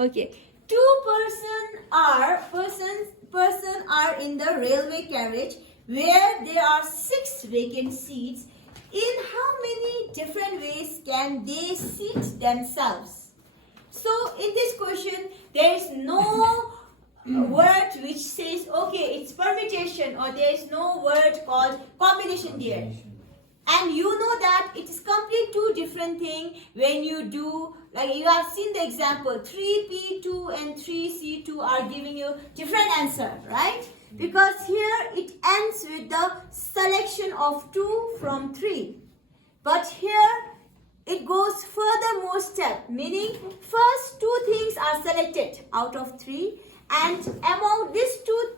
Okay. Two person are in the railway carriage where there are 6 vacant seats. In how many different ways can they seat themselves? So in this question, there is no word which says, okay, it's permutation, or there is no word called combination there. And you know that it is complete two different thing when you do, like you have seen the example, 3P2 and 3C2 are giving you different answer, right? Because here it ends with the selection of 2 from 3. But here it goes further more step, meaning first 2 things are selected out of 3, and among these two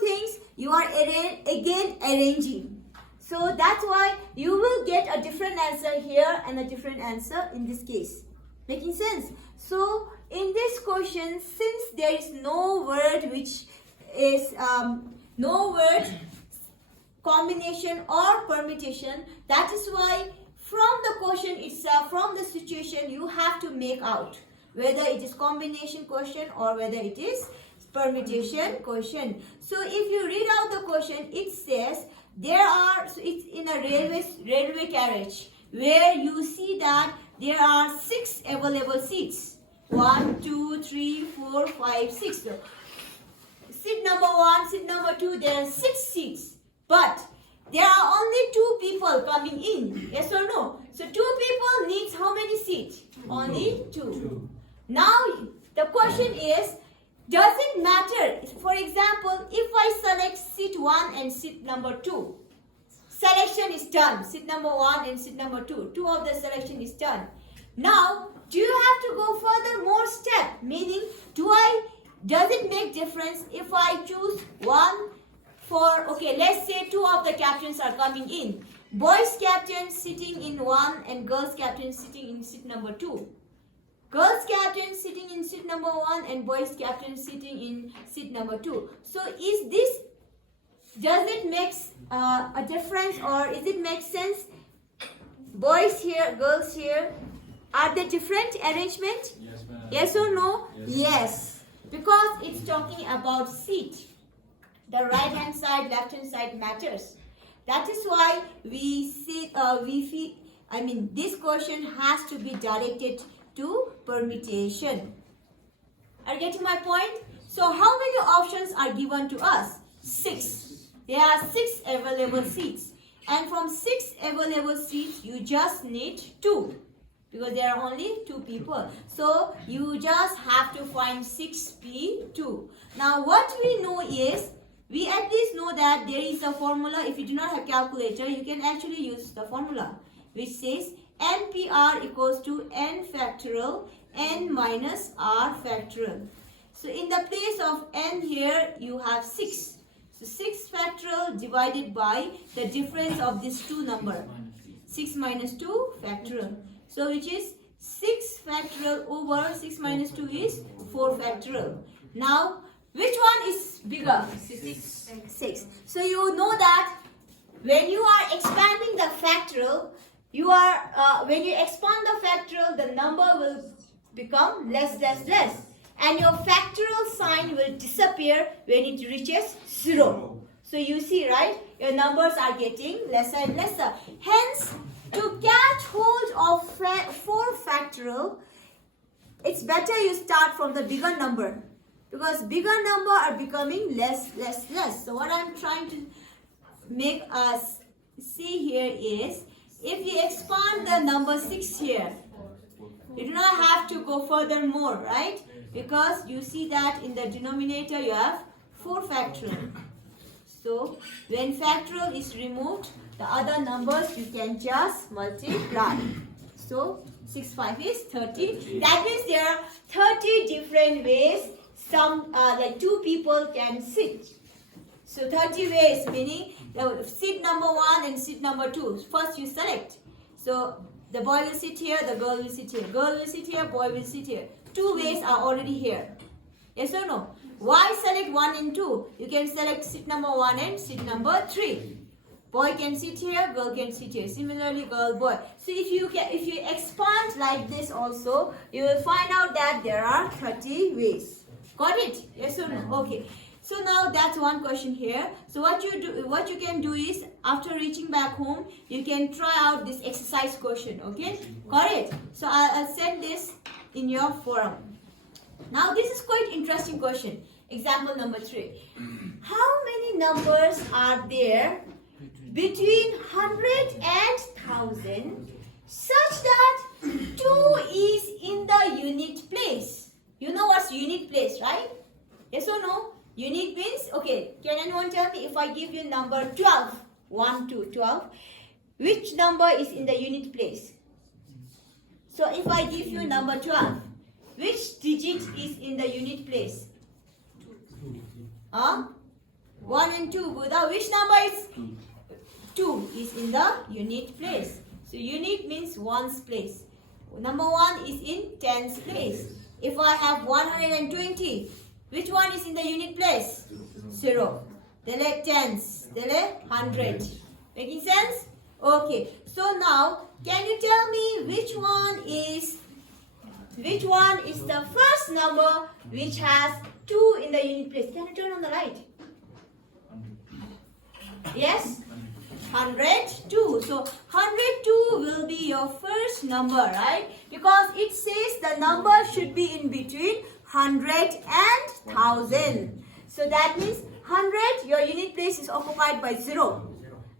things you are again arranging. So that's why you will get a different answer here and a different answer in this case. Making sense? So in this question, since there is no word which is no word combination or permutation, that is why from the question itself, from the situation, you have to make out whether it is combination question or whether it is permutation question. So if you read out the question, it says it's in a railway carriage where you see that there are 6 available seats. 1, 2, 3, 4, 5, 6. So, seat number 1, seat number 2, there are 6 seats. But there are only 2 people coming in. Yes or no? So 2 people needs how many seats? Only 2. Now the question is, does it matter? For example, if I select seat 1 and seat number 2, selection is done. Seat number 1 and seat number 2. 2 of the selection is done. Now, do you have to go further more step? Meaning, does it make difference if I choose 1 for, okay, let's say 2 of the captains are coming in. Boys captain sitting in 1 and girls captain sitting in seat number 2. Girls captain sitting in seat number 1 and boys captain sitting in seat number 2. So does it make a difference, or is it make sense? Boys here, girls here, are they different arrangement? Yes, ma'am. Yes or no? Yes. Because it's talking about seat. The right hand side, left hand side matters. That is why this question has to be directed to permutation. Are you getting my point? So how many options are given to us? 6. There are 6 available seats. And from 6 available seats, you just need 2. Because there are only 2 people. So you just have to find 6P2. Now what we know is, we at least know that there is a formula. If you do not have calculator, you can actually use the formula, which says NPR equals to N factorial N minus R factorial. So in the place of N here, you have 6. So 6 factorial divided by the difference of these 2 numbers. 6 minus 2 factorial. So which is 6 factorial over 6 minus 2 is 4 factorial. Now, which one is bigger? 6. So you know that when you are expanding the factorial, when you expand the factorial, the number will become less. And your factorial sign will disappear when it reaches 0. So you see, right? Your numbers are getting lesser and lesser. Hence, to catch hold of 4 factorial, it's better you start from the bigger number. Because bigger number are becoming less. So what I'm trying to make us see here is, if you expand the number 6 here, you do not have to go further more, right? Because you see that in the denominator you have 4 factorial. So when factorial is removed, the other numbers you can just multiply. So 6 5 is 30. That means there are 30 different ways like 2 people can sit. So 30 ways, meaning seat number 1 and seat number 2. First you select. So the boy will sit here, the girl will sit here. Girl will sit here, boy will sit here. 2 ways are already here. Yes or no? Why select 1 and 2? You can select seat number 1 and seat number 3. Boy can sit here, girl can sit here. Similarly, girl, boy. So if you expand like this also, you will find out that there are 30 ways. Got it? Yes or no? Okay. So now that's one question here. So what you can do is, after reaching back home, you can try out this exercise question. Okay? Got it? So I'll send this in your forum. Now this is quite interesting question. Example number 3. How many numbers are there between 100 and 1000 such that 2 is in the unit place? You know what's unit place, right? Yes or no? Unit means, okay, can anyone tell me, if I give you number 12, 1, 2, 12, which number is in the unit place? So if I give you number 12, which digit is in the unit place? 1 and 2. Buddha, which number is? 2 is in the unit place. So unit means ones place. Number 1 is in tens place. If I have 120, which one is in the unit place? 0. Delete tens. Delete 100. Making sense? Okay. So now, can you tell me which one is the first number which has 2 in the unit place? Can you turn on the light? Yes? 102. So 102 will be your first number, right? Because it says the number should be in between 100 and 1000. So that means 100, your unit place is occupied by 0.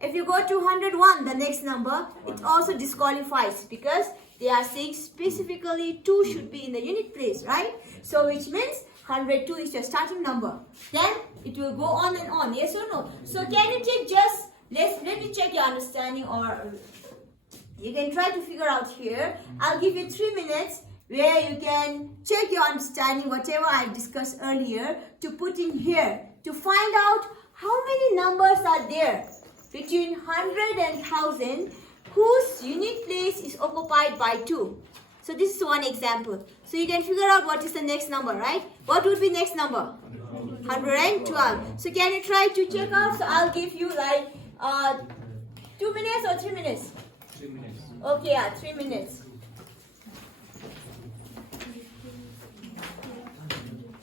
If you go to 101, the next number, it also disqualifies because they are saying specifically 2 should be in the unit place, right? So which means 102 is your starting number. Then it will go on and on, yes or no? So can you take just, let me check your understanding, or you can try to figure out here. I'll give you 3 minutes where you can check your understanding, whatever I discussed earlier, to put in here to find out how many numbers are there between 100 and 1000 whose unit place is occupied by 2. So this is one example. So you can figure out what is the next number, right? What would be next number? 112. So can you try to check out? So I'll give you like 2 minutes or 3 minutes? 3 minutes. Okay, yeah, 3 minutes.